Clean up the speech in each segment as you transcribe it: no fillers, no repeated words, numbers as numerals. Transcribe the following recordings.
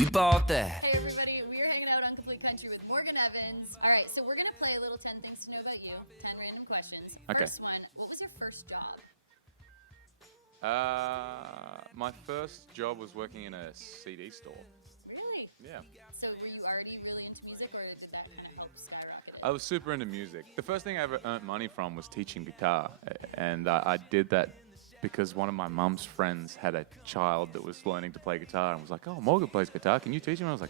We bought that. Hey everybody, we are hanging out on Complete Country with Morgan Evans. All right, so we're going to play a little 10 things to know about you, 10 random questions. Okay. First one, what was your first job? My first job was working in a CD store. Really? Yeah. So were you already really into music, or did that kind of help skyrocket it? I was super into music. The first thing I ever earned money from was teaching guitar. And I did that because one of my mum's friends had a child that was learning to play guitar and was like, oh, Morgan plays guitar. Can you teach him? I was like,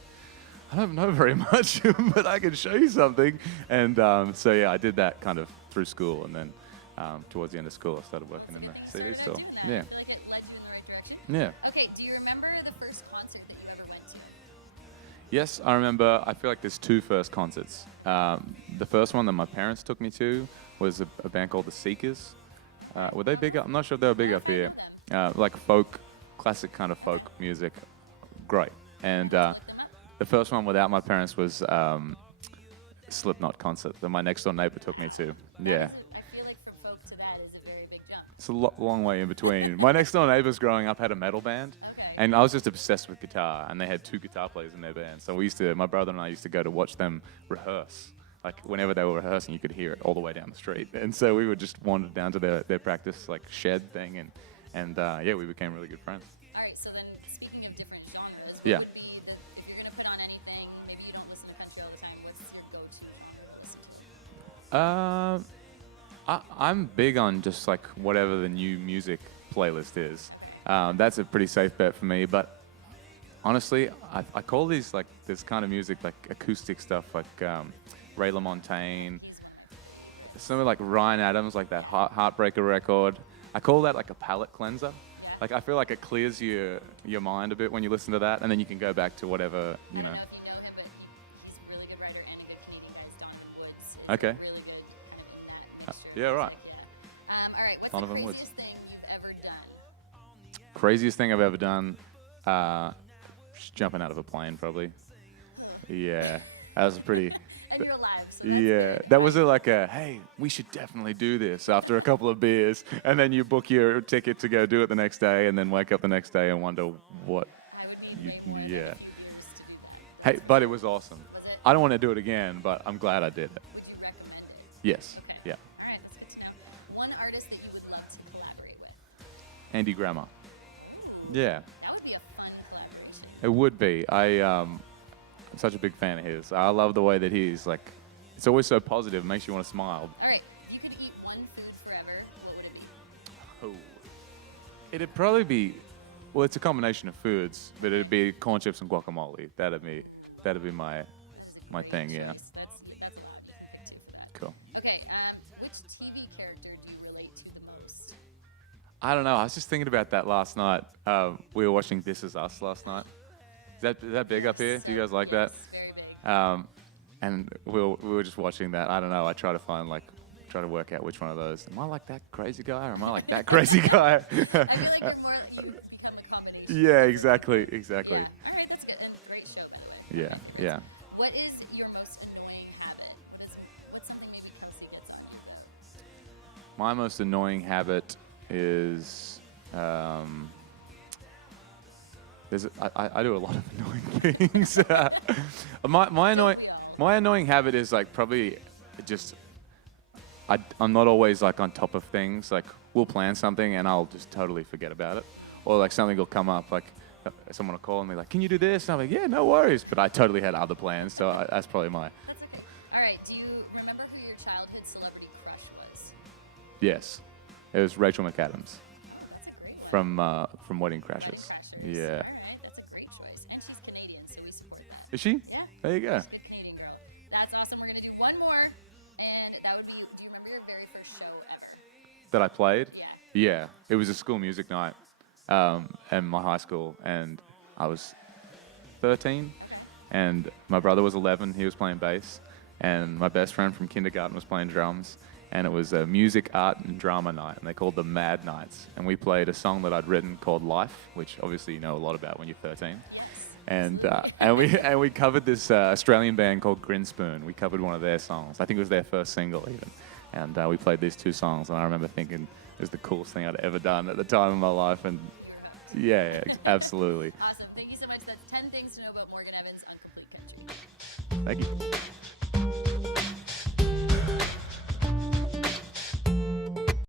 I don't know very much, but I can show you something. And so, yeah, I did that kind of through school. And then towards the end of school, I started working in the CD store. Yeah. I feel like it led you in the right direction. Yeah. Okay, do you remember the first concert that you ever went to? Yes, I remember. I feel like there's two first concerts. The first one that my parents took me to was a band called The Seekers. Were they big up? I'm not sure if they were big up here. Like folk, classic kind of folk music. Great. And the first one without my parents was Slipknot concert that my next door neighbor took me to. Yeah. I feel like from folk to that is a very big jump. It's a long way in between. My next door neighbors growing up had a metal band. And I was just obsessed with guitar, and they had two guitar players in their band. So my brother and I used to go to watch them rehearse. Like whenever they were rehearsing, you could hear it all the way down the street. And so we would just wander down to their practice like shed thing, and yeah, we became really good friends. All right, so then speaking of different genres, what Yeah. would be if you're going to put on anything, maybe you don't listen to country all the time, what's your go-to listen to? I'm big on just like whatever the new music playlist is. That's a pretty safe bet for me. But honestly, I call these like this kind of music like acoustic stuff, like Ray LaMontagne, something like Ryan Adams, like that Heartbreaker record. I call that like a palate cleanser. Like I feel like it clears your mind a bit when you listen to that, and then you can go back to whatever, you know. I don't know if you know him, but he's a really good writer and a good Canadian guy. It's Donovan Woods. Okay. Really good in that industry. Yeah, right. Yeah. All right, what's Donovan the Woods. craziest thing you've ever done? Craziest thing I've ever done, just jumping out of a plane, probably. Yeah, that was pretty. And you're alive. So Yeah, that was like hey, we should definitely do this after a couple of beers, and then you book your ticket to go do it the next day, and then wake up the next day and wonder what I would be you, way more yeah. used to do that. Hey, but it was awesome. Was it? I don't want to do it again, but I'm glad I did it. Would you recommend it? Yes, Okay. yeah. All right, that's good to know. One artist that you would love to collaborate with? Andy Grammer. Yeah, That would be a fun collaboration. it would be. I'm such a big fan of his. I love the way that he's like. It's always so positive, makes you want to smile. All right, if you could eat one food forever, what would it be? Oh. It'd probably be, well, it's a combination of foods, but it'd be corn chips and guacamole. That'd be my thing. Yeah. That's an odd pick too for that. Cool. Okay, which TV character do you relate to the most? I don't know. I was just thinking about that last night. We were watching This Is Us last night. Is that big up here? Do you guys like that? It's very big. And we were just watching that. I don't know. I try to work out which one of those. Am I like that crazy guy, or am I like that crazy guy? I feel like you're more it's become a combination. Yeah, exactly. Yeah. All right, that's good. And a great show, by the way. Yeah. What is your most annoying habit? What's something maybe Kelsey gets on? My most annoying habit is I do a lot of annoying things. My annoying habit is like probably just I'm not always like on top of things. Like we'll plan something and I'll just totally forget about it, or like something will come up, like someone will call me like, "Can you do this?" And I'm like, "Yeah, no worries," but I totally had other plans, so that's probably my. That's okay. All right, do you remember who your childhood celebrity crush was? Yes, it was Rachel McAdams That's a great one. from Wedding Crashers. Yeah. All right, that's a great choice. And she's Canadian, so we support that. Is she? Yeah. There you go. She's a good Canadian girl. That's awesome. We're going to do one more, and that would be, do you remember your very first show ever? That I played? Yeah. Yeah. It was a school music night in my high school, and I was 13, and my brother was 11. He was playing bass, and my best friend from kindergarten was playing drums, and it was a music, art, and drama night, and they called them Mad Nights. And we played a song that I'd written called Life, which obviously you know a lot about when you're 13. And we covered this Australian band called Grinspoon. We covered one of their songs. I think it was their first single even. And we played these two songs, and I remember thinking it was the coolest thing I'd ever done at the time of my life. And yeah, absolutely. Awesome. Thank you so much. That's 10 things to know about Thank you.